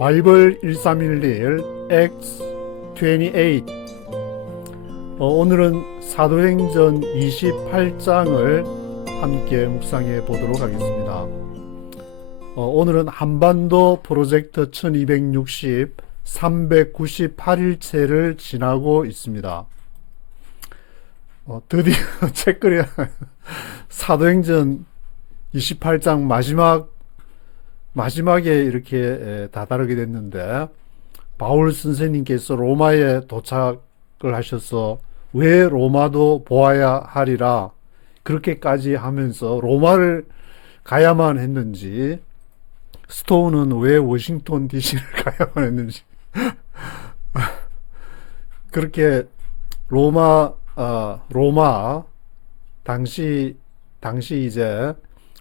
바이블 1311 Acts 28. 오늘은 사도행전 28장을 함께 묵상해 보도록 하겠습니다. 오늘은 한반도 프로젝트 1260 398일째를 지나고 있습니다. 드디어 책거리 사도행전 28장 마지막에 이렇게 다다르게 됐는데, 바울 선생님께서 로마에 도착을 하셔서 왜 로마도 보아야 하리라 그렇게까지 하면서 로마를 가야만 했는지, 스토우는 왜 워싱턴 DC를 가야만 했는지 그렇게 로마 당시 이제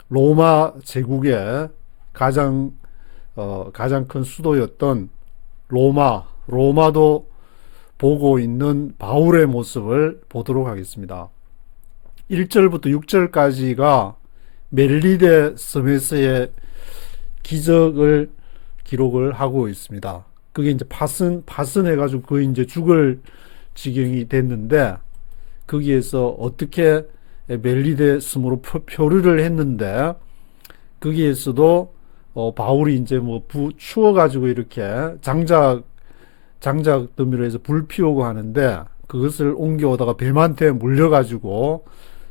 로마 제국의 가장 큰 수도였던 로마도 보고 있는 바울의 모습을 보도록 하겠습니다. 1절부터 6절까지가 멜리데 섬에서의 기적을 기록을 하고 있습니다. 그게 이제 파선해가지고 거의 이제 죽을 지경이 됐는데, 거기에서 어떻게 멜리데 섬으로 표류를 했는데, 거기에서도 바울이 이제 추워가지고 이렇게 장작 더미로 해서 불 피우고 하는데, 그것을 옮겨오다가 뱀한테 물려가지고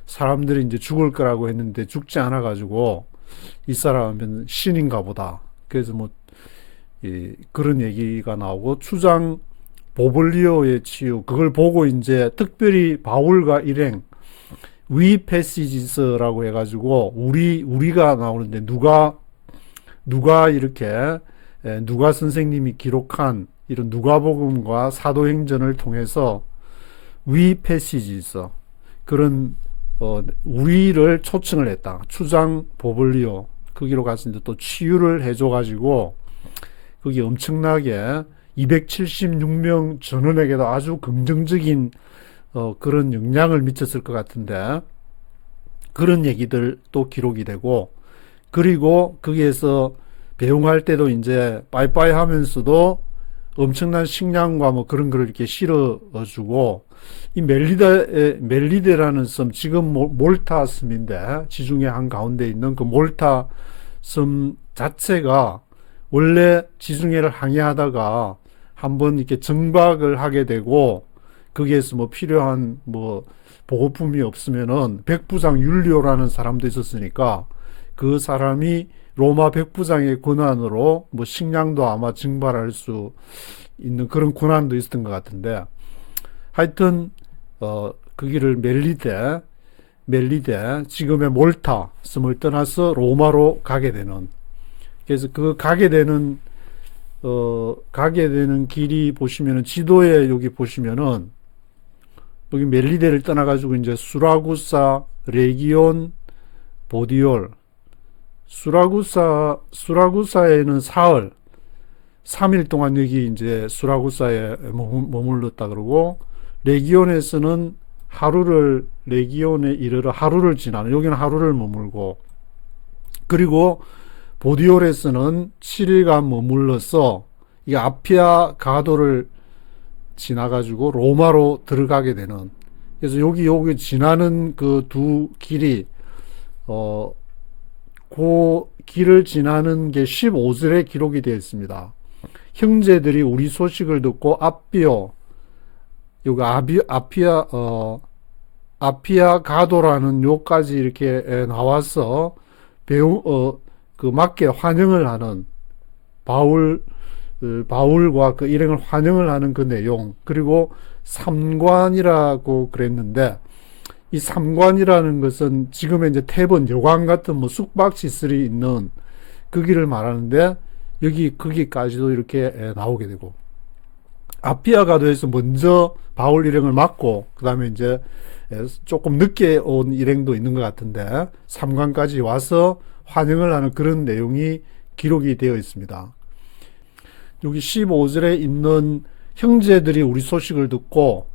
사람들이 이제 죽을 거라고 했는데 죽지 않아가지고 이 사람은 신인가 보다. 그래서 그런 얘기가 나오고, 추장 보블리오의 치유, 그걸 보고 이제 특별히 바울과 일행 위 패시지스라고 해가지고 우리가 나오는데, 누가 이렇게 누가 선생님이 기록한 이런 누가복음과 사도행전을 통해서 위 패시지스, 그런 우리를 초청을 했다. 추장 보블리오 거기로 갔는데 또 치유를 해줘가지고 거기 엄청나게 276명 전원에게도 아주 긍정적인 그런 영향을 미쳤을 것 같은데, 그런 얘기들 또 기록이 되고, 그리고 거기에서 배웅할 때도 이제 빠이빠이 하면서도 엄청난 식량과 그런 거를 이렇게 실어주고, 이 멜리데라는 섬, 지금 몰타 섬인데, 지중해 한 가운데 있는 그 몰타 섬 자체가 원래 지중해를 항해하다가 한번 이렇게 정박을 하게 되고, 거기에서 필요한 보급품이 없으면은 백부장 율리오라는 사람도 있었으니까, 그 사람이 로마 백부장의 권한으로 식량도 아마 증발할 수 있는 그런 권한도 있었던 것 같은데, 하여튼 거기를 멜리데 지금의 몰타 섬을 떠나서 로마로 가게 되는, 그래서 그 가게 되는 길이 보시면은, 지도에 여기 보시면은 여기 멜리데를 떠나가지고 이제 수라구사, 레기온, 보디올, 수라구사에는 사흘, 3일 동안 여기 이제 수라구사에 머물렀다 그러고, 레기온에서는 레기온에 이르러 하루를 지나는, 여기는 하루를 머물고, 그리고 보디올에서는 7일간 머물러서 이 아피아 가도를 지나가지고 로마로 들어가게 되는, 그래서 여기 지나는 그 두 길이 그 길을 지나는 게 15절에 기록이 되어 있습니다. 형제들이 우리 소식을 듣고 여기 아피아 가도라는 요까지 이렇게 나와서 맞게 환영을 하는, 바울과 그 일행을 환영을 하는 그 내용, 그리고 삼관이라고 그랬는데, 이 삼관이라는 것은 지금의 이제 태번, 여관 같은 숙박시설이 있는 그 길을 말하는데, 거기까지도 이렇게 나오게 되고, 아피아 가도에서 먼저 바울 일행을 맞고, 그 다음에 이제 조금 늦게 온 일행도 있는 것 같은데, 삼관까지 와서 환영을 하는 그런 내용이 기록이 되어 있습니다. 여기 15절에 있는 형제들이 우리 소식을 듣고,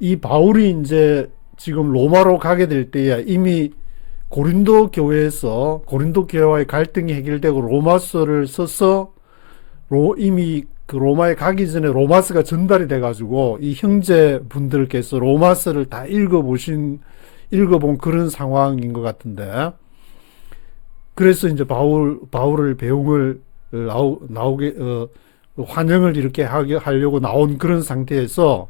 이 바울이 이제 지금 로마로 가게 될 때에 이미 고린도 교회와의 갈등이 해결되고 로마서를 써서 이미 그 로마에 가기 전에 로마서가 전달이 돼가지고 이 형제분들께서 로마서를 다 읽어본 그런 상황인 것 같은데, 그래서 이제 바울을 배웅을 나오게 환영을 이렇게 하려고 나온 그런 상태에서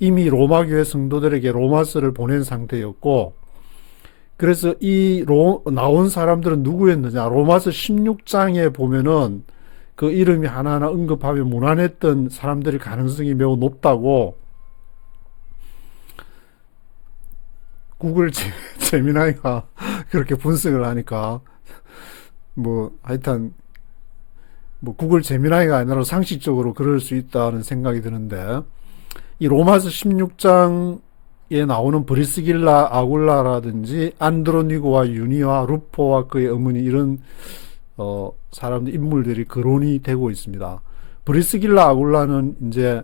이미 로마 교회 성도들에게 로마서를 보낸 상태였고, 그래서 나온 사람들은 누구였느냐? 로마서 16장에 보면은 그 이름이 하나하나 언급하며 무난했던 사람들의 가능성이 매우 높다고 구글 제미나이가 그렇게 분석을 하니까, 뭐 하여튼 뭐 구글 제미나이가 아니라 상식적으로 그럴 수 있다는 생각이 드는데, 이 로마서 16장에 나오는 브리스길라 아굴라라든지 안드로니고와 유니와 루포와 그의 어머니, 이런 사람들, 인물들이 거론이 되고 있습니다. 브리스길라 아굴라는 이제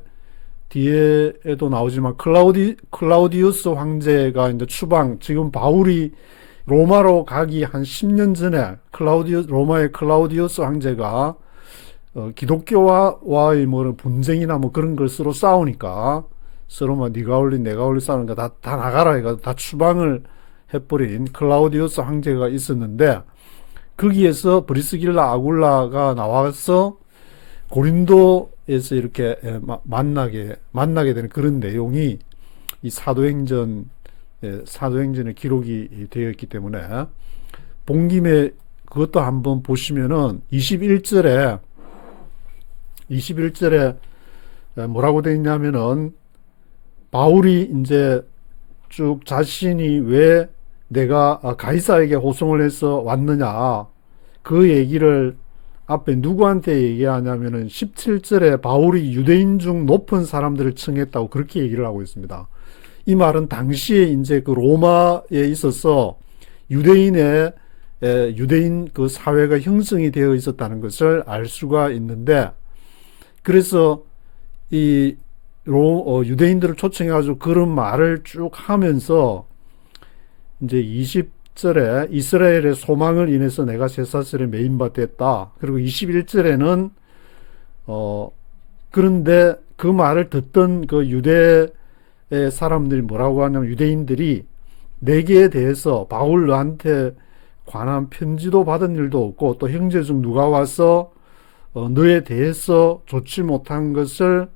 뒤에도 나오지만 클라우디우스 황제가 이제 지금 바울이 로마로 가기 한 10년 전에 로마의 클라우디우스 황제가 기독교와의 뭐 분쟁이나 뭐 그런 걸 서로 싸우니까, 서로 막 네가 올린 내가 올린 싸우니까 다 나가라 해가지고 다 추방을 해버린 클라우디우스 황제가 있었는데, 거기에서 브리스길라 아굴라가 나와서 고린도에서 이렇게 만나게 되는 그런 내용이 이 사도행전에 기록이 되어 있기 때문에, 본 김에 그것도 한번 보시면은 21절에 뭐라고 되어 있냐면은, 바울이 이제 쭉 자신이 왜 내가 가이사에게 호송을 해서 왔느냐, 그 얘기를 앞에 누구한테 얘기하냐면은 17절에 바울이 유대인 중 높은 사람들을 칭했다고 그렇게 얘기를 하고 있습니다. 이 말은 당시에 이제 그 로마에 있어서 유대인 그 사회가 형성이 되어 있었다는 것을 알 수가 있는데, 그래서 이 유대인들을 초청해가지고 그런 말을 쭉 하면서 이제 20절에 이스라엘의 소망을 인해서 내가 쇠사슬에 매인바 됐다. 그리고 21절에는 그런데 그 말을 듣던 그 유대의 사람들이 뭐라고 하냐면, 유대인들이 내게 대해서 바울 너한테 관한 편지도 받은 일도 없고, 또 형제 중 누가 와서 너에 대해서 좋지 못한 것을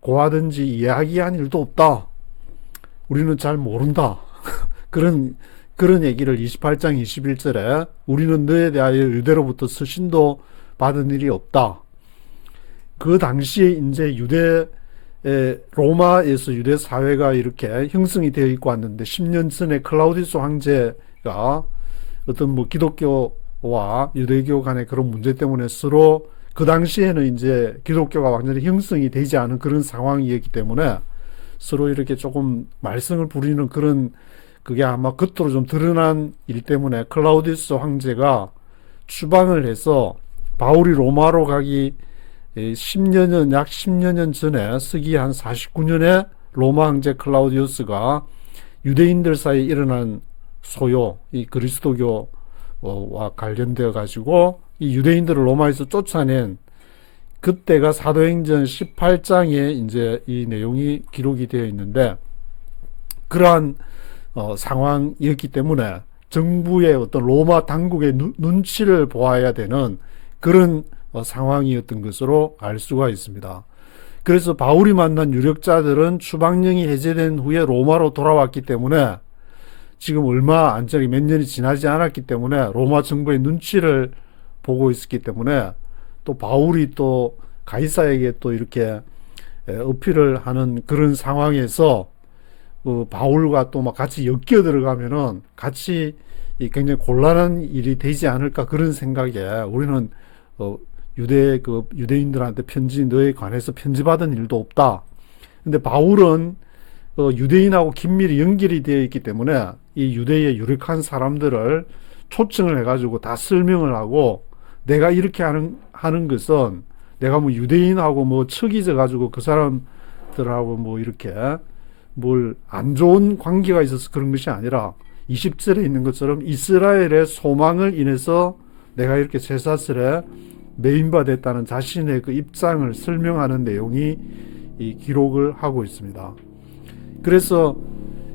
고하든지 이야기한 일도 없다. 우리는 잘 모른다. 그런 얘기를 28장 21절에 우리는 너에 대하여 유대로부터 서신도 받은 일이 없다. 그 당시에 이제 로마에서 유대 사회가 이렇게 형성이 되어 있고 왔는데, 10년 전에 클라우디스 황제가 어떤 뭐 기독교와 유대교 간의 그런 문제 때문에 서로, 그 당시에는 이제 기독교가 완전히 형성이 되지 않은 그런 상황이었기 때문에 서로 이렇게 조금 말썽을 부리는 그런, 그게 아마 겉으로 좀 드러난 일 때문에 클라우디우스 황제가 추방을 해서 바울이 로마로 가기 약 10여 년 전에, 서기 한 49년에 로마 황제 클라우디우스가 유대인들 사이에 일어난 소요, 이 그리스도교와 관련되어 가지고 이 유대인들을 로마에서 쫓아낸, 그때가 사도행전 18장에 이제 이 내용이 기록이 되어 있는데, 그러한 상황이었기 때문에 정부의 어떤 로마 당국의 눈치를 보아야 되는 그런 상황이었던 것으로 알 수가 있습니다. 그래서 바울이 만난 유력자들은 추방령이 해제된 후에 로마로 돌아왔기 때문에, 지금 얼마 안짝이 몇 년이 지나지 않았기 때문에 로마 정부의 눈치를 보고 있었기 때문에, 또 바울이 또 가이사에게 또 이렇게 어필을 하는 그런 상황에서 바울과 또 막 같이 엮여 들어가면은 같이 굉장히 곤란한 일이 되지 않을까, 그런 생각에 우리는 유대인들한테 너에 관해서 편지 받은 일도 없다. 근데 바울은 유대인하고 긴밀히 연결이 되어 있기 때문에 이 유대의 유력한 사람들을 초청을 해가지고 다 설명을 하고, 내가 이렇게 하는 것은 내가 뭐 유대인하고 뭐 척이 져가지고 그 사람들하고 뭐 이렇게 뭘 안 좋은 관계가 있어서 그런 것이 아니라, 20절에 있는 것처럼 이스라엘의 소망을 인해서 내가 이렇게 쇠사슬에 메인바 됐다는 자신의 그 입장을 설명하는 내용이 이 기록을 하고 있습니다. 그래서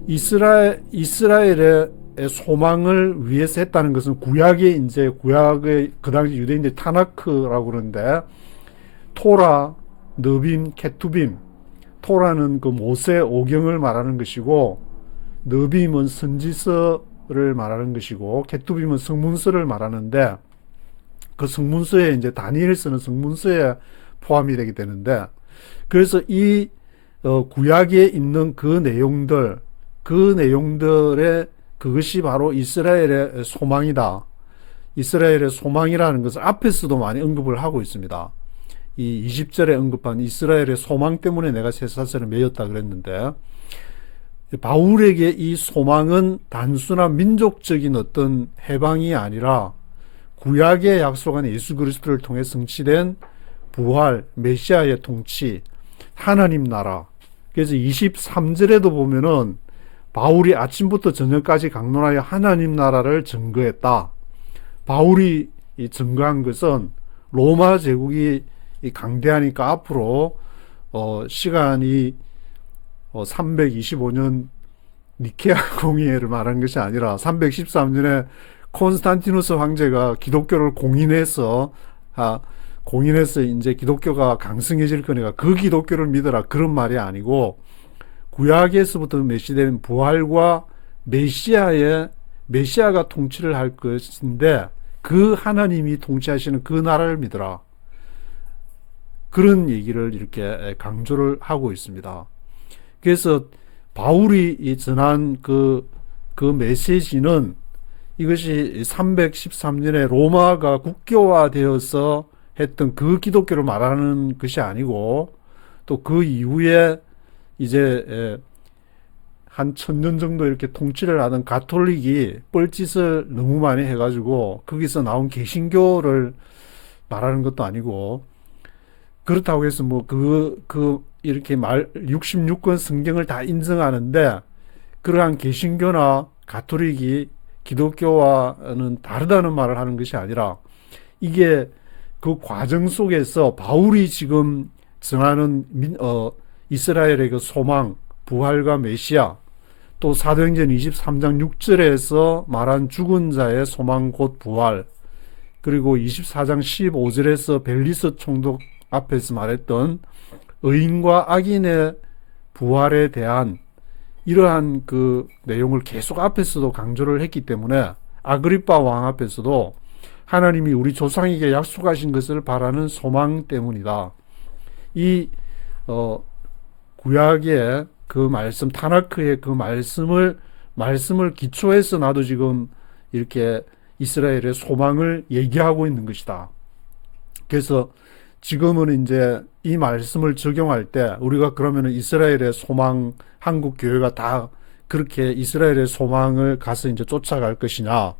이스라엘의 소망을 위해서 했다는 것은 구약의 그 당시 유대인들 타나크라고 그러는데, 토라, 느빔, 케투빔, 토라는 그 모세 오경을 말하는 것이고, 느빔은 선지서를 말하는 것이고, 케투빔은 성문서를 말하는데, 그 성문서에 이제 다니엘 쓰는 성문서에 포함이 되게 되는데, 그래서 이 구약에 있는 그 내용들의 그것이 바로 이스라엘의 소망이다. 이스라엘의 소망이라는 것을 앞에서도 많이 언급을 하고 있습니다. 이 20절에 언급한 이스라엘의 소망 때문에 내가 쇠사슬을 매였다 그랬는데, 바울에게 이 소망은 단순한 민족적인 어떤 해방이 아니라 구약의 약속한 예수 그리스도를 통해 성취된 부활, 메시아의 통치, 하나님 나라. 그래서 23절에도 보면은 바울이 아침부터 저녁까지 강론하여 하나님 나라를 증거했다. 바울이 증거한 것은 로마 제국이 강대하니까 앞으로 시간이 325년 니케아 공의회를 말한 것이 아니라 313년에 콘스탄티누스 황제가 기독교를 공인해서 이제 기독교가 강성해질 거니까 그 기독교를 믿어라, 그런 말이 아니고, 구약에서부터 메시된 부활과 메시아가 통치를 할 것인데, 그 하나님이 통치하시는 그 나라를 믿어라, 그런 얘기를 이렇게 강조를 하고 있습니다. 그래서 바울이 전한 그 메시지는, 이것이 313년에 로마가 국교화되어서 했던 그 기독교를 말하는 것이 아니고, 또 그 이후에 이제 한 1000년 정도 이렇게 통치를 하던 가톨릭이 뻘짓을 너무 많이 해가지고 거기서 나온 개신교를 말하는 것도 아니고, 그렇다고 해서 뭐 이렇게 66권 성경을 다 인정하는데, 그러한 개신교나 가톨릭이 기독교와는 다르다는 말을 하는 것이 아니라, 이게 그 과정 속에서 바울이 지금 정하는 이스라엘의 그 소망, 부활과 메시아, 또 사도행전 23장 6절에서 말한 죽은 자의 소망 곧 부활, 그리고 24장 15절에서 벨리스 총독 앞에서 말했던 의인과 악인의 부활에 대한 이러한 그 내용을 계속 앞에서도 강조를 했기 때문에, 아그리빠 왕 앞에서도 하나님이 우리 조상에게 약속하신 것을 바라는 소망 때문이다. 이 구약의 그 말씀, 타나크의 그 말씀을 기초해서 나도 지금 이렇게 이스라엘의 소망을 얘기하고 있는 것이다. 그래서 지금은 이제 이 말씀을 적용할 때 우리가 그러면은 이스라엘의 소망, 한국 교회가 다 그렇게 이스라엘의 소망을 가서 이제 쫓아갈 것이냐?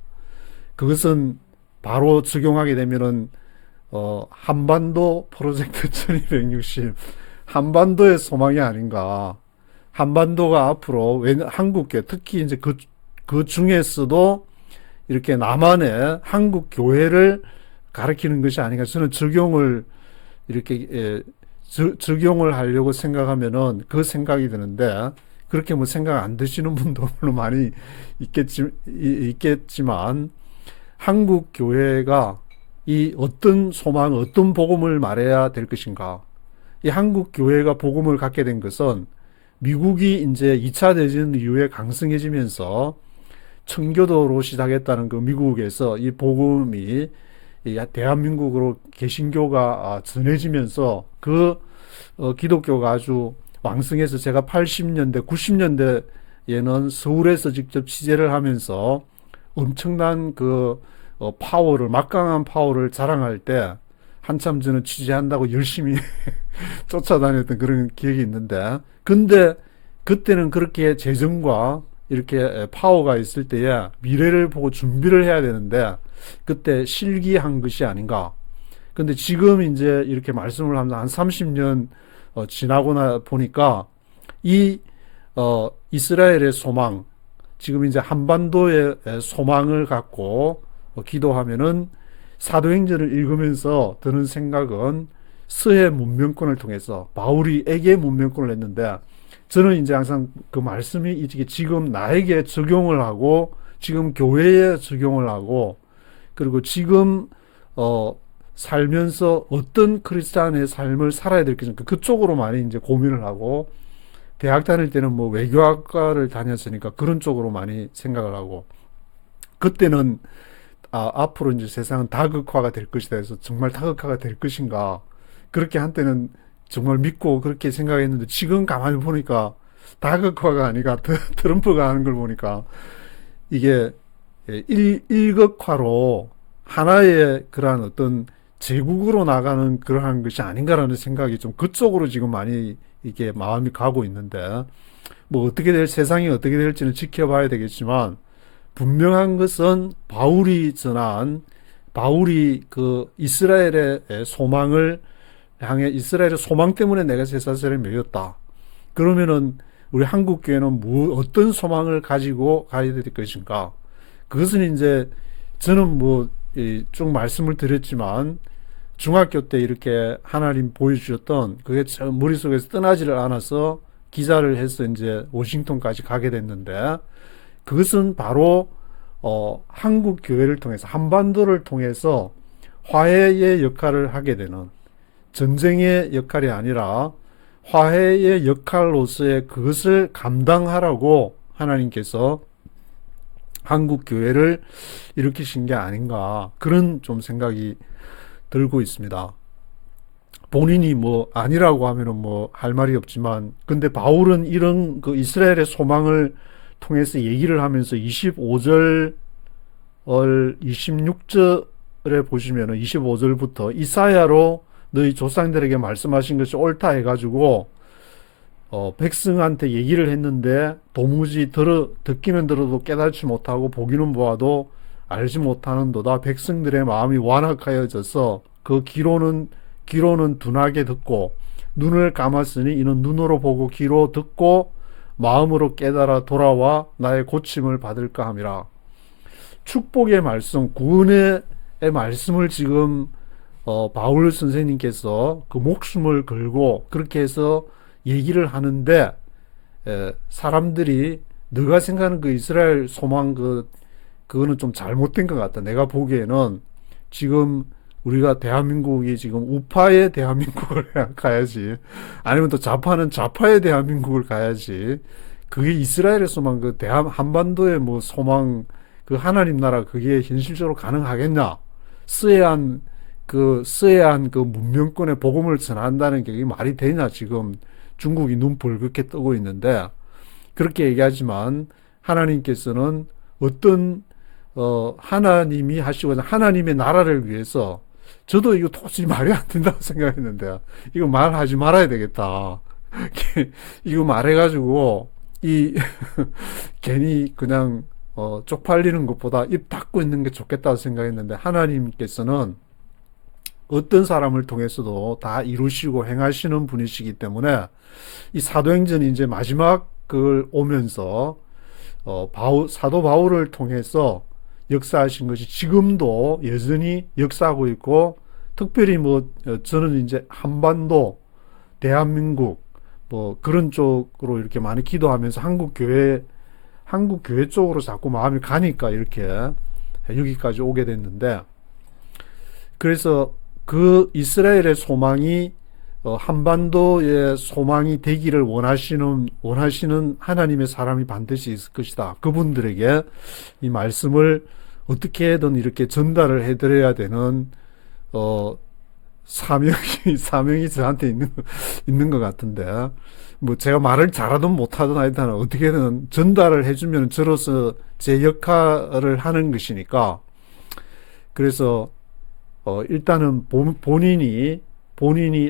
그것은 바로 적용하게 되면은 한반도 프로젝트 1260 한반도의 소망이 아닌가. 한반도가 앞으로 한국계, 특히 이제 그 중에서도 이렇게 남한의 한국 교회를 가리키는 것이 아닌가. 저는 적용을 하려고 생각하면은 그 생각이 드는데, 그렇게 뭐 생각 안 드시는 분도 물론 많이 있겠지만, 한국 교회가 이 어떤 소망, 어떤 복음을 말해야 될 것인가. 이 한국 교회가 복음을 갖게 된 것은 미국이 이제 2차 대전 이후에 강성해지면서 청교도로 시작했다는 그 미국에서 이 복음이 대한민국으로 개신교가 전해지면서 그 기독교가 아주 왕성해서, 제가 80년대, 90년대에는 서울에서 직접 취재를 하면서 엄청난 그 파워를, 막강한 파워를 자랑할 때 한참 저는 취재한다고 열심히 쫓아다녔던 그런 기억이 있는데, 근데 그때는 그렇게 재정과 이렇게 파워가 있을 때에 미래를 보고 준비를 해야 되는데 그때 실기한 것이 아닌가. 근데 지금 이제 이렇게 말씀을 하면서 한 30년 지나고 나 보니까 이 이스라엘의 소망, 지금 이제 한반도의 소망을 갖고 기도하면은 사도행전을 읽으면서 드는 생각은 서해 문명권을 통해서 바울이 에게 문명권을 했는데 저는 이제 항상 그 말씀이 이게 지금 나에게 적용을 하고 지금 교회에 적용을 하고 그리고 지금 살면서 어떤 크리스찬의 삶을 살아야 될 것인가 그쪽으로 많이 이제 고민을 하고 대학 다닐 때는 뭐 외교학과를 다녔으니까 그런 쪽으로 많이 생각을 하고 그때는 앞으로 이제 세상은 다극화가 될 것이다 해서 정말 다극화가 될 것인가 그렇게 한때는 정말 믿고 그렇게 생각했는데 지금 가만히 보니까 다극화가 아니라 트럼프가 하는 걸 보니까 이게 일극화로 하나의 그러한 어떤 제국으로 나가는 그러한 것이 아닌가라는 생각이 좀 그쪽으로 지금 많이 이게 마음이 가고 있는데 뭐 어떻게 될 세상이 어떻게 될지는 지켜봐야 되겠지만 분명한 것은 바울이 그 이스라엘의 소망을 향해 이스라엘의 소망 때문에 내가 쇠사슬에 매였다. 그러면은 우리 한국 교회는 어떤 소망을 가지고 가야 될 것인가? 그것은 이제 저는 뭐 쭉 말씀을 드렸지만 중학교 때 이렇게 하나님 보여주셨던 그게 머릿속에서 떠나지를 않아서 기자를 해서 이제 워싱턴까지 가게 됐는데 그것은 바로 한국 교회를 통해서 한반도를 통해서 화해의 역할을 하게 되는 전쟁의 역할이 아니라 화해의 역할로서의 그것을 감당하라고 하나님께서 한국 교회를 일으키신 게 아닌가 그런 좀 생각이 들고 있습니다. 본인이 뭐 아니라고 하면은 뭐 할 말이 없지만 근데 바울은 이런 그 이스라엘의 소망을 통해서 얘기를 하면서 25절 26절에 보시면은 25절부터 이사야로 너희 조상들에게 말씀하신 것이 옳다 해가지고 백성한테 얘기를 했는데 도무지 듣기는 들어도 깨닫지 못하고 보기는 보아도 알지 못하는도다. 백성들의 마음이 완악하여져서 그 귀로는 둔하게 듣고 눈을 감았으니 이는 눈으로 보고 귀로 듣고 마음으로 깨달아 돌아와 나의 고침을 받을까 함이라. 축복의 말씀, 구원의 말씀을 지금 바울 선생님께서 그 목숨을 걸고 그렇게 해서 얘기를 하는데 사람들이 너가 생각하는 그 이스라엘 소망 그거는 좀 잘못된 것 같다. 내가 보기에는 지금 우리가 대한민국이 지금 우파의 대한민국을 가야지 아니면 또 좌파는 좌파의 대한민국을 가야지 그게 이스라엘의 소망 그 한반도의 뭐 소망 그 하나님 나라 그게 현실적으로 가능하겠냐 쓰해한 그 문명권의 복음을 전한다는 게 말이 되냐 지금 중국이 눈 벌겋게 뜨고 있는데 그렇게 얘기하지만 하나님께서는 어떤 하나님이 하시고자 하나님의 나라를 위해서 저도 이거 도저히 말이 안 된다고 생각했는데 이거 말하지 말아야 되겠다. 이거 말해가지고 괜히 그냥 쪽팔리는 것보다 입 닫고 있는 게 좋겠다고 생각했는데 하나님께서는 어떤 사람을 통해서도 다 이루시고 행하시는 분이시기 때문에 이 사도행전이 이제 마지막 그걸 오면서 사도 바울을 통해서 역사하신 것이 지금도 여전히 역사하고 있고 특별히 뭐 저는 이제 한반도 대한민국 뭐 그런 쪽으로 이렇게 많이 기도하면서 한국 교회 쪽으로 자꾸 마음이 가니까 이렇게 여기까지 오게 됐는데 그래서 그 이스라엘의 소망이 한반도의 소망이 되기를 원하시는 하나님의 사람이 반드시 있을 것이다. 그분들에게 이 말씀을 어떻게든 이렇게 전달을 해드려야 되는 사명이 저한테 있는 것 같은데 뭐 제가 말을 잘하든 못하든 하여튼 어떻게든 전달을 해주면 저로서 제 역할을 하는 것이니까 그래서 일단은 본인이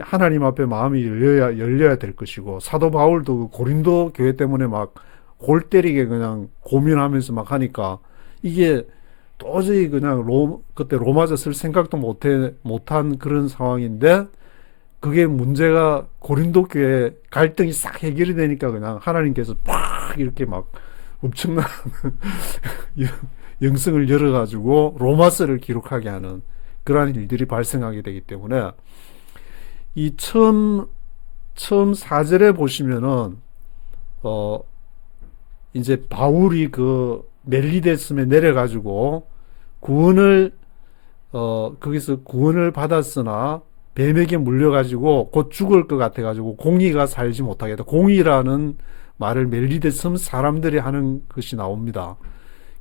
하나님 앞에 마음이 열려야 될 것이고 사도 바울도 그 고린도 교회 때문에 막 골 때리게 그냥 고민하면서 막 하니까 이게 도저히 그냥 그때 로마서 쓸 생각도 못한 그런 상황인데 그게 문제가 고린도 교회 갈등이 싹 해결이 되니까 그냥 하나님께서 팍 이렇게 막 엄청난 영성을 열어가지고 로마서를 기록하게 하는 그러한 일들이 발생하게 되기 때문에 이 처음 4절에 보시면은 어 이제 바울이 그 멜리데스에 내려가지고 구원을 거기서 구원을 받았으나 뱀에게 물려가지고 곧 죽을 것 같아가지고 공의가 살지 못하겠다. 공의라는 말을 멜리데 섬 사람들이 하는 것이 나옵니다.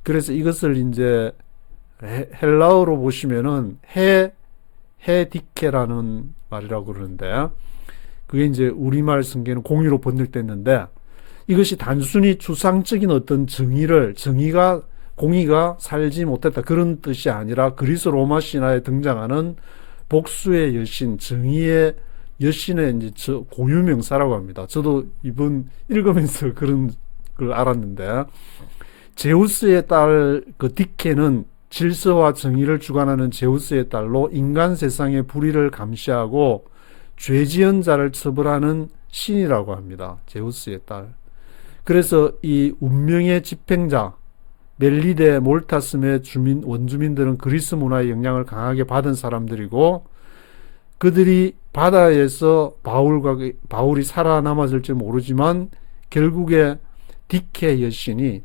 그래서 이것을 이제 헬라어로 보시면은 헤디케라는 말이라고 그러는데 그게 이제 우리말 성경에는 공의로 번역됐는데 이것이 단순히 추상적인 어떤 정의가 공의가 살지 못했다 그런 뜻이 아니라 그리스 로마 신화에 등장하는 복수의 여신, 정의의 여신의 이제 고유명사라고 합니다. 저도 이번 읽으면서 그런 걸 알았는데 제우스의 딸 그 디케는 질서와 정의를 주관하는 제우스의 딸로 인간 세상의 불의를 감시하고 죄 지은 자를 처벌하는 신이라고 합니다. 제우스의 딸. 그래서 이 운명의 집행자 멜리데 몰타스의 원주민들은 그리스 문화의 영향을 강하게 받은 사람들이고 그들이 바다에서 바울이 살아남았을지 모르지만 결국에 디케 여신이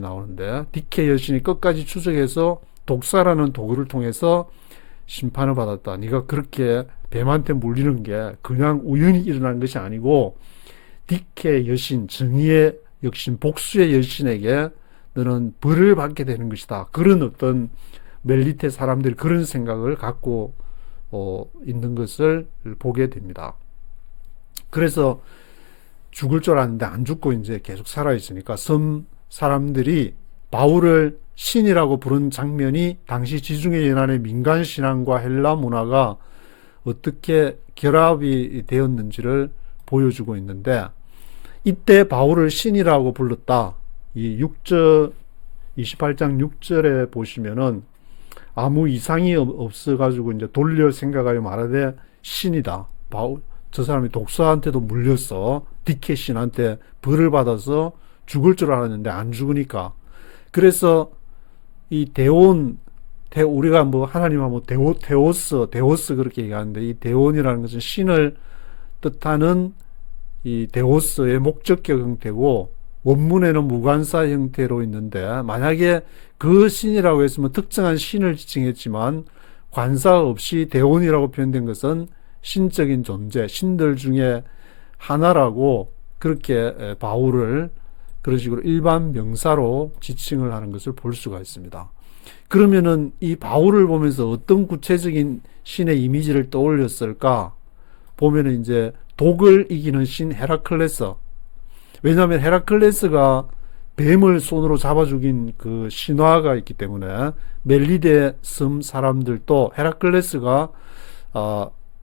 나오는데 디케 여신이 끝까지 추적해서 독사라는 도구를 통해서 심판을 받았다. 네가 그렇게 뱀한테 물리는 게 그냥 우연히 일어난 것이 아니고 디케 여신, 정의의 여신, 복수의 여신에게 너는 벌을 받게 되는 것이다. 그런 어떤 멜리테 사람들이 그런 생각을 갖고 있는 것을 보게 됩니다. 그래서 죽을 줄 알았는데 안 죽고 이제 계속 살아있으니까 섬 사람들이 바울을 신이라고 부른 장면이 당시 지중해 연안의 민간 신앙과 헬라 문화가 어떻게 결합이 되었는지를 보여주고 있는데 이때 바울을 신이라고 불렀다. 이 28장 6절에 보시면은 아무 이상이 없어가지고 이제 돌려 생각하여 말하되 신이다. 저 사람이 독사한테도 물렸어. 디케 신한테 벌을 받아서 죽을 줄 알았는데 안 죽으니까. 그래서 이 우리가 뭐 하나님 하면 데오스 그렇게 얘기하는데 이 데온이라는 것은 신을 뜻하는 이 데오스의 목적격 형태고 원문에는 무관사 형태로 있는데 만약에 그 신이라고 했으면 특정한 신을 지칭했지만 관사 없이 데온이라고 표현된 것은 신적인 존재, 신들 중에 하나라고 그렇게 바울을 그런 식으로 일반 명사로 지칭을 하는 것을 볼 수가 있습니다. 그러면은 이 바울을 보면서 어떤 구체적인 신의 이미지를 떠올렸을까? 보면은 이제 독을 이기는 신 헤라클레스. 왜냐하면 헤라클레스가 뱀을 손으로 잡아 죽인 그 신화가 있기 때문에 멜리데 섬 사람들도 헤라클레스가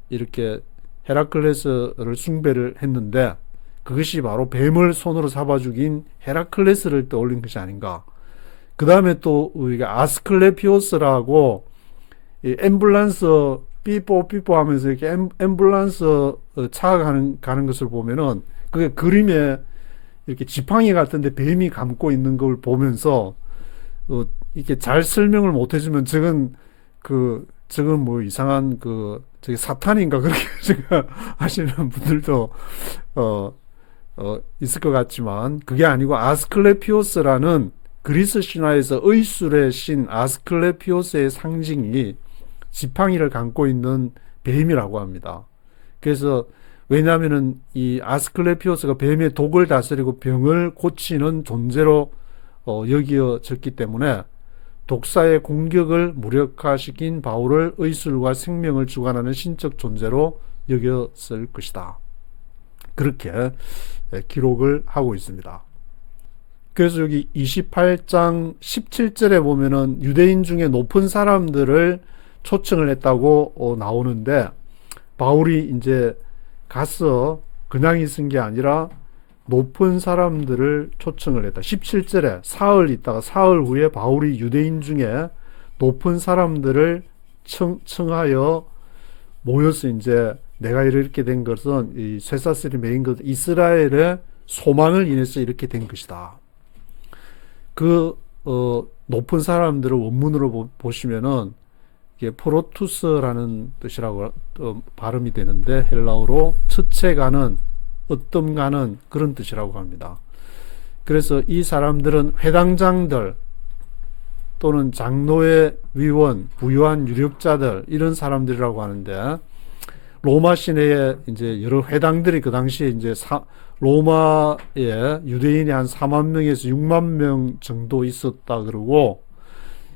이렇게 헤라클레스를 숭배를 했는데 그것이 바로 뱀을 손으로 잡아 죽인 헤라클레스를 떠올린 것이 아닌가. 그 다음에 또 우리가 아스클레피오스라고 앰뷸런스 삐뽀 하면서 이렇게 앰뷸런스 차가 가는 것을 보면은 그게 그림에 이렇게 지팡이 같은데 뱀이 감고 있는 걸 보면서 이렇게 잘 설명을 못 해주면 저건 뭐 이상한 저기 사탄인가 그렇게 생각하시는 분들도 있을 것 같지만 그게 아니고 아스클레피오스라는 그리스 신화에서 의술의 신 아스클레피오스의 상징이 지팡이를 감고 있는 뱀이라고 합니다. 그래서 왜냐하면은 이 아스클레피오스가 뱀의 독을 다스리고 병을 고치는 존재로 여겨졌기 때문에 독사의 공격을 무력화시킨 바울을 의술과 생명을 주관하는 신적 존재로 여겼을 것이다. 그렇게 기록을 하고 있습니다. 그래서 여기 28장 17절에 보면은 유대인 중에 높은 사람들을 초청을 했다고 나오는데 바울이 이제 가서 그냥 있은 게 아니라 높은 사람들을 초청을 했다. 17절에 사흘 있다가 사흘 후에 바울이 유대인 중에 높은 사람들을 청하여 모여서 이제 내가 이렇게 된 것은 이 쇠사슬이 매인 것 이스라엘의 소망을 인해서 이렇게 된 것이다. 높은 사람들을 원문으로 보시면은 이게 프로투스라는 뜻이라고 발음이 되는데 헬라어로 첫째가는 어떤가는 그런 뜻이라고 합니다. 그래서 이 사람들은 회당장들 또는 장로회 위원, 부유한 유력자들 이런 사람들이라고 하는데 로마 시내에 이제 여러 회당들이 그 당시에 이제 로마에 유대인이 한 4만 명에서 6만 명 정도 있었다 그러고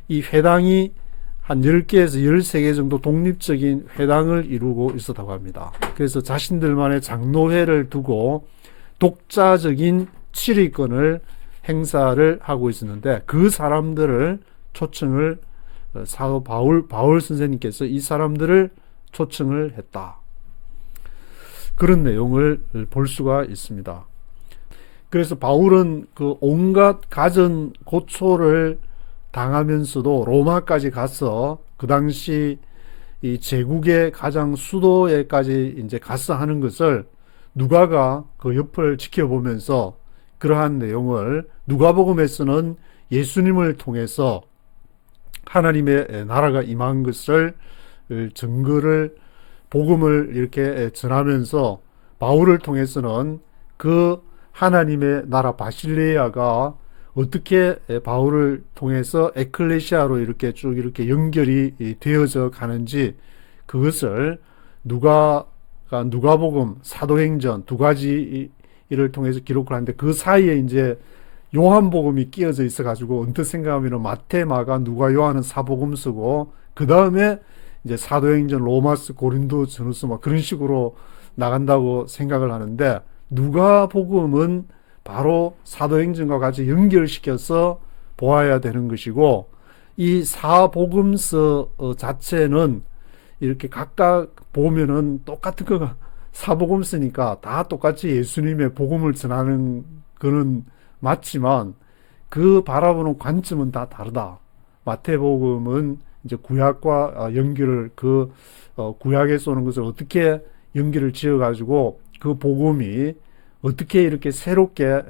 이 회당이 한 10개에서 13개 정도 독립적인 회당을 이루고 있었다고 합니다. 그래서 자신들만의 장로회를 두고 독자적인 치리권을 행사를 하고 있었는데 그 사람들을 초청을 사도 바울 선생님께서 이 사람들을 초청을 했다. 그런 내용을 볼 수가 있습니다. 그래서 바울은 그 온갖 가전 고초를 당하면서도 로마까지 가서 그 당시 이 제국의 가장 수도에까지 이제 가서 하는 것을 누가가 그 옆을 지켜보면서 그러한 내용을 누가복음에서는 예수님을 통해서 하나님의 나라가 임한 것을 증거를 복음을 이렇게 전하면서 바울을 통해서는 그 하나님의 나라 바실레아가 어떻게 바울을 통해서 에클레시아로 이렇게 쭉 이렇게 연결이 되어져 가는지 그것을 누가복음, 사도행전 두 가지를 통해서 기록을 하는데 그 사이에 이제 요한복음이 끼어져 있어 가지고 언뜻 생각하면 마태, 마가, 누가, 요한은 사복음서고 그 다음에 이제 사도행전, 로마서, 고린도, 전후서 막 그런 식으로 나간다고 생각을 하는데 누가복음은 바로 사도행전과 같이 연결시켜서 보아야 되는 것이고 이 사복음서 자체는 이렇게 각각 보면은 똑같은 거가 사복음서니까 다 똑같이 예수님의 복음을 전하는 거는 맞지만 그 바라보는 관점은 다 다르다. 마태복음은 이제 구약과 연결을 구약에서 오는 것을 어떻게 연결을 지어 가지고 그 복음이 어떻게 이렇게 새롭게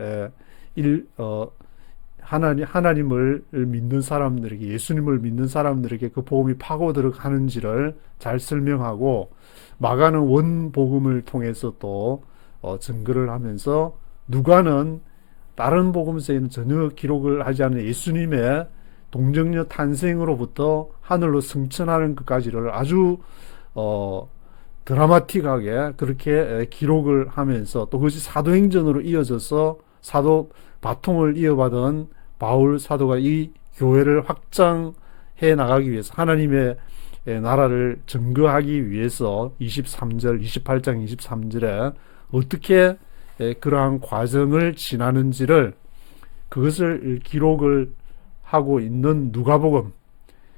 하나님을 믿는 사람들에게 예수님을 믿는 사람들에게 그 복음이 파고 들어가는지를 잘 설명하고 마가는 원복음을 통해서 또 증거를 하면서 누가는 다른 복음서에는 전혀 기록을 하지 않은 예수님의 동정녀 탄생으로부터 하늘로 승천하는 것까지를 아주 드라마틱하게 그렇게 기록을 하면서 또 그것이 사도행전으로 이어져서 사도 바통을 이어받은 바울 사도가 이 교회를 확장해 나가기 위해서 하나님의 나라를 증거하기 위해서 23절, 28장 23절에 어떻게 그러한 과정을 지나는지를 그것을 기록을 하고 있는 누가복음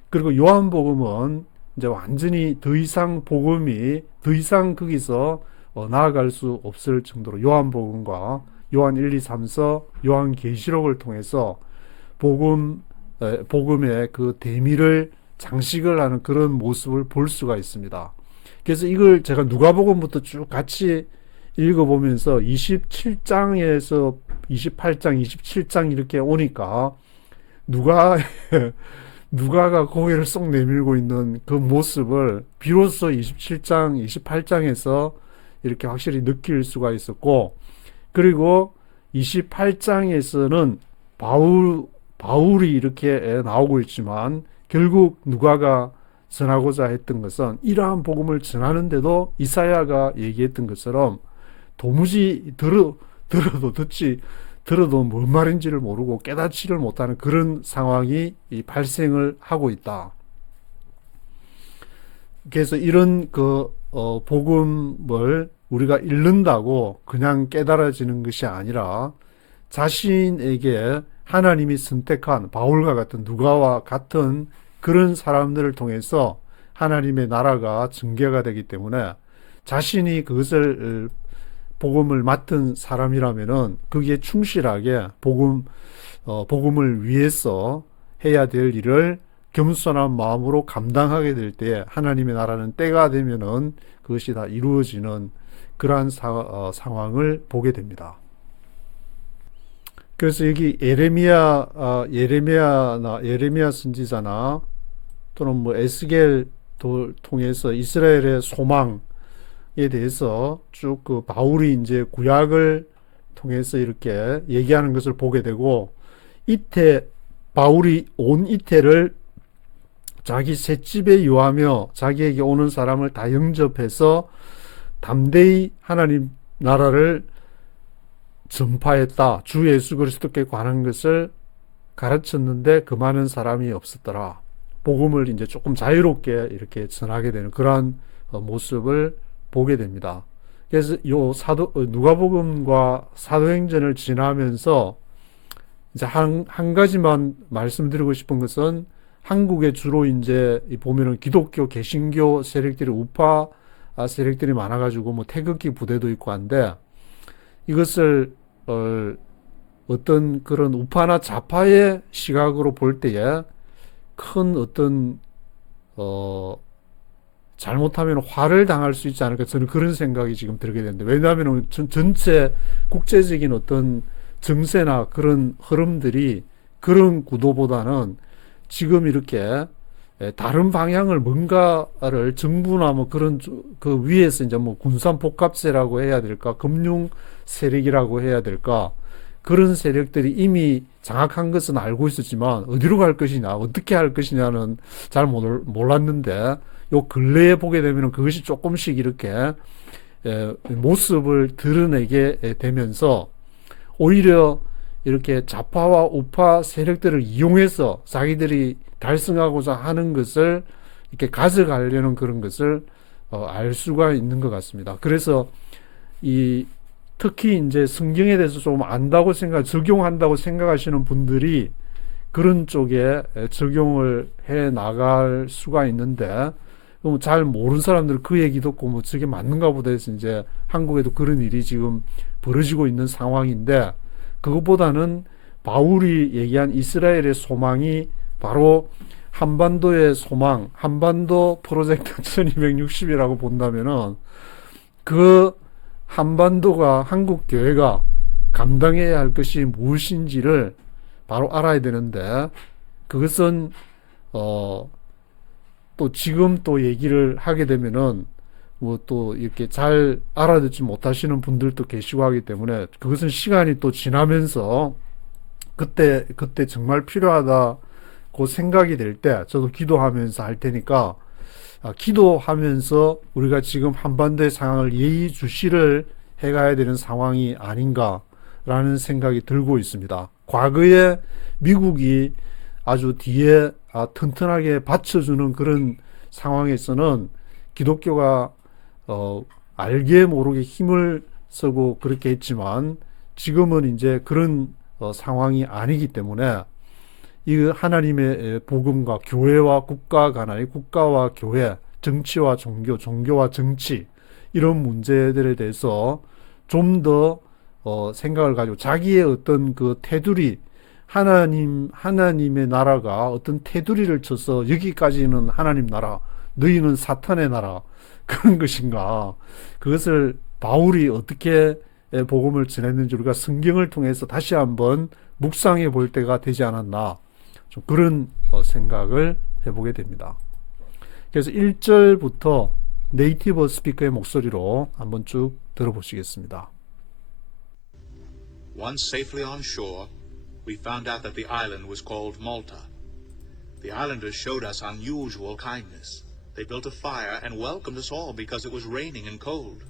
그리고 요한복음은 이제 완전히 더 이상 복음이 더 이상 거기서 나아갈 수 없을 정도로 요한복음과 요한 1, 2, 3서 요한계시록을 통해서 복음의 그 대미를 장식을 하는 그런 모습을 볼 수가 있습니다. 그래서 이걸 제가 누가복음부터 쭉 같이 읽어보면서 27장에서 28장, 27장 이렇게 오니까 누가가 고개를 쏙 내밀고 있는 그 모습을 비로소 27장, 28장에서 이렇게 확실히 느낄 수가 있었고 그리고 28장에서는 바울이 이렇게 나오고 있지만 결국 누가가 전하고자 했던 것은 이러한 복음을 전하는데도 이사야가 얘기했던 것처럼 도무지 들어도 뭔 말인지를 모르고 깨닫지를 못하는 그런 상황이 발생을 하고 있다. 그래서 이런 복음을 우리가 읽는다고 그냥 깨달아지는 것이 아니라 자신에게 하나님이 선택한 바울과 같은 누가와 같은 그런 사람들을 통해서 하나님의 나라가 증개가 되기 때문에 자신이 그것을 복음을 맡은 사람이라면은 거기에 충실하게 복음을 위해서 해야 될 일을 겸손한 마음으로 감당하게 될 때 하나님의 나라는 때가 되면은 그것이 다 이루어지는 그러한 상황을 보게 됩니다. 그래서 여기 예레미야 선지자나 또는 뭐 에스겔 통해서 이스라엘의 소망에 대해서 쭉 그 바울이 이제 구약을 통해서 이렇게 얘기하는 것을 보게 되고, 이태 바울이 온 이태를 자기 셋집에 유하며 자기에게 오는 사람을 다 영접해서 담대히 하나님 나라를 전파했다. 주 예수 그리스도께 관한 것을 가르쳤는데 그 많은 사람이 없었더라. 복음을 이제 조금 자유롭게 이렇게 전하게 되는 그러한 모습을 보게 됩니다. 그래서 요 누가복음과 사도행전을 지나면서 이제 한 가지만 말씀드리고 싶은 것은, 한국에 주로 이제 보면은 기독교 개신교 세력들이 우파 세력들이 많아가지고 뭐 태극기 부대도 있고 한데, 이것을 어떤 그런 우파나 좌파의 시각으로 볼 때에 큰 어떤 잘못하면 화를 당할 수 있지 않을까, 저는 그런 생각이 지금 들게 되는데, 왜냐하면 전체 국제적인 어떤 정세나 그런 흐름들이 그런 구도보다는 지금 이렇게 다른 방향을 뭔가를 정부나 뭐 그런 그 위에서 이제 뭐 군산 복합세라고 해야 될까, 금융 세력이라고 해야 될까, 그런 세력들이 이미 장악한 것은 알고 있었지만 어디로 갈 것이냐, 어떻게 할 것이냐는 잘 몰랐는데, 요 근래에 보게 되면 그것이 조금씩 이렇게 모습을 드러내게 되면서, 오히려 이렇게 좌파와 우파 세력들을 이용해서 자기들이 달성하고자 하는 것을 이렇게 가져가려는 그런 것을 알 수가 있는 것 같습니다. 그래서 특히 이제 성경에 대해서 좀 안다고 적용한다고 생각하시는 분들이 그런 쪽에 적용을 해 나갈 수가 있는데, 잘 모르는 사람들 그 얘기 듣고 뭐 저게 맞는가 보다 해서 이제 한국에도 그런 일이 지금 벌어지고 있는 상황인데, 그것보다는 바울이 얘기한 이스라엘의 소망이 바로 한반도의 소망, 한반도 프로젝트 1260이라고 본다면은, 그 한반도가, 한국 교회가 감당해야 할 것이 무엇인지를 바로 알아야 되는데, 그것은 또 지금 또 얘기를 하게 되면은 뭐 또 이렇게 잘 알아듣지 못하시는 분들도 계시고 하기 때문에, 그것은 시간이 또 지나면서 그때 정말 필요하다고 생각이 될 때 저도 기도하면서 할 테니까, 기도하면서 우리가 지금 한반도의 상황을 예의주시를 해가야 되는 상황이 아닌가라는 생각이 들고 있습니다. 과거에 미국이 아주 뒤에 튼튼하게 받쳐주는 그런 상황에서는 기독교가 알게 모르게 힘을 쓰고 그렇게 했지만, 지금은 이제 그런 상황이 아니기 때문에 이 하나님의 복음과 교회와 국가 간의, 국가와 교회, 정치와 종교, 종교와 정치, 이런 문제들에 대해서 좀 더 생각을 가지고 자기의 어떤 그 테두리, 하나님의 나라가 어떤 테두리를 쳐서 여기까지는 하나님 나라, 너희는 사탄의 나라, 그런 것인가, 그것을 바울이 어떻게 복음을 전했는지 우리가 성경을 통해서 다시 한번 묵상해 볼 때가 되지 않았나, 좀 그런 생각을 해보게 됩니다. 그래서 1절부터 네이티브 스피커의 목소리로 한번 쭉 들어보시겠습니다. Once safely on shore, we found out that the island was called Malta. The islanders showed us unusual kindness. They built a fire and welcomed us all because it was raining and cold.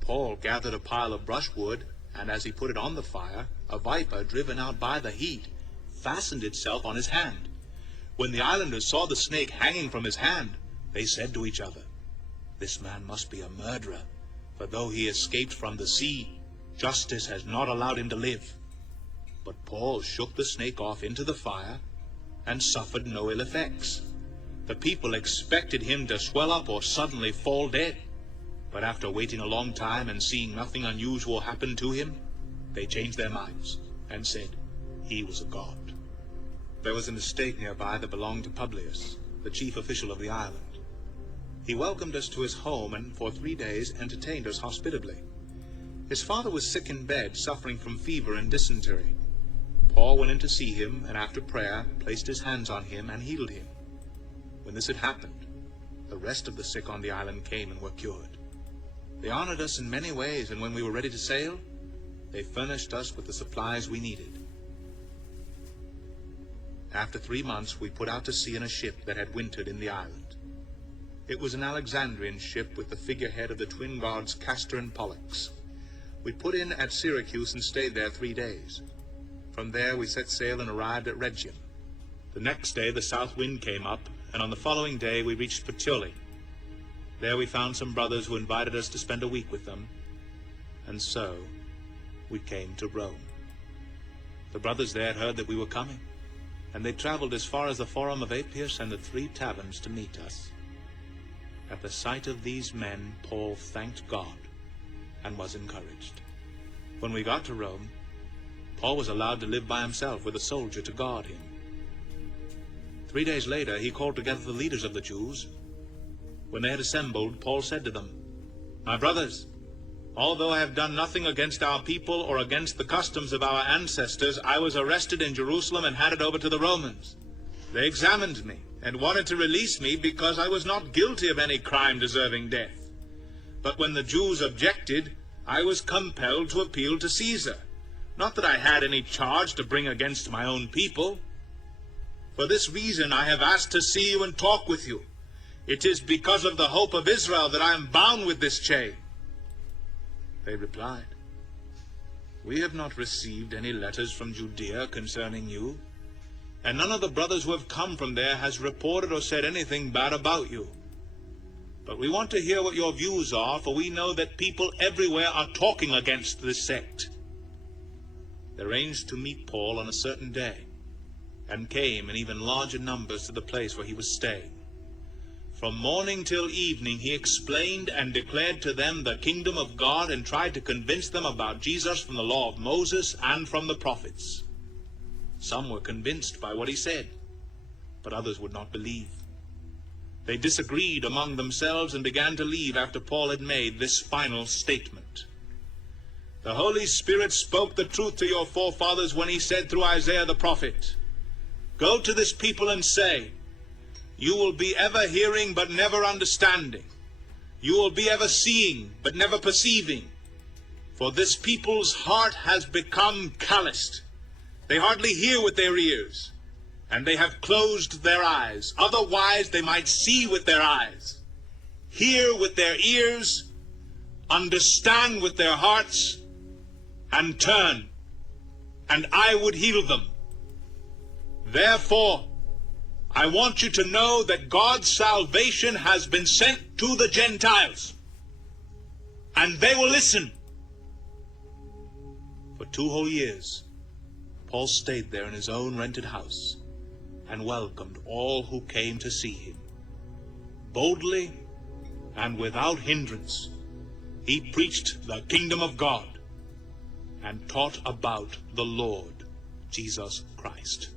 Paul gathered a pile of brushwood, and as he put it on the fire, a viper, driven out by the heat, fastened itself on his hand. When the islanders saw the snake hanging from his hand, they said to each other, "This man must be a murderer, for though he escaped from the sea, justice has not allowed him to live." But Paul shook the snake off into the fire and suffered no ill effects. The people expected him to swell up or suddenly fall dead. But after waiting a long time and seeing nothing unusual happen to him, they changed their minds and said he was a god. There was an estate nearby that belonged to Publius, the chief official of the island. He welcomed us to his home and for 3 days entertained us hospitably. His father was sick in bed, suffering from fever and dysentery. Paul went in to see him, and after prayer placed his hands on him and healed him. When this had happened, the rest of the sick on the island came and were cured. They honored us in many ways, and when we were ready to sail, they furnished us with the supplies we needed. After 3 months, we put out to sea in a ship that had wintered in the island. It was an Alexandrian ship with the figurehead of the twin gods Castor and Pollux. We put in at Syracuse and stayed there 3 days. From there we set sail and arrived at Rhegium. The next day the south wind came up, and on the following day we reached Puteoli. There we found some brothers who invited us to spend a week with them, and so we came to Rome. The brothers there heard that we were coming, and they traveled as far as the Forum of Appius and the 3 taverns to meet us. At the sight of these men, Paul thanked God and was encouraged. When we got to Rome, Paul was allowed to live by himself with a soldier to guard him. 3 days later, he called together the leaders of the Jews. When they had assembled, Paul said to them, "My brothers, although I have done nothing against our people or against the customs of our ancestors, I was arrested in Jerusalem and handed over to the Romans. They examined me and wanted to release me because I was not guilty of any crime deserving death. But when the Jews objected, I was compelled to appeal to Caesar. Not that I had any charge to bring against my own people. For this reason I have asked to see you and talk with you. It is because of the hope of Israel that I am bound with this chain." They replied, "We have not received any letters from Judea concerning you, and none of the brothers who have come from there has reported or said anything bad about you. But we want to hear what your views are, for we know that people everywhere are talking against this sect." They arranged to meet Paul on a certain day, and came in even larger numbers to the place where he was staying. From morning till evening he explained and declared to them the kingdom of God and tried to convince them about Jesus from the law of Moses and from the prophets. Some were convinced by what he said, but others would not believe. They disagreed among themselves and began to leave after Paul had made this final statement. "The Holy Spirit spoke the truth to your forefathers when he said through Isaiah the prophet, 'Go to this people and say, you will be ever hearing but never understanding. You will be ever seeing but never perceiving. For this people's heart has become calloused. They hardly hear with their ears, and they have closed their eyes. Otherwise they might see with their eyes, hear with their ears, understand with their hearts, and turn, and I would heal them. Therefore, I want you to know that God's salvation has been sent to the Gentiles, and they will listen.'" For 2 whole years, Paul stayed there in his own rented house and welcomed all who came to see him. Boldly and without hindrance, he preached the kingdom of God and taught about the Lord Jesus Christ.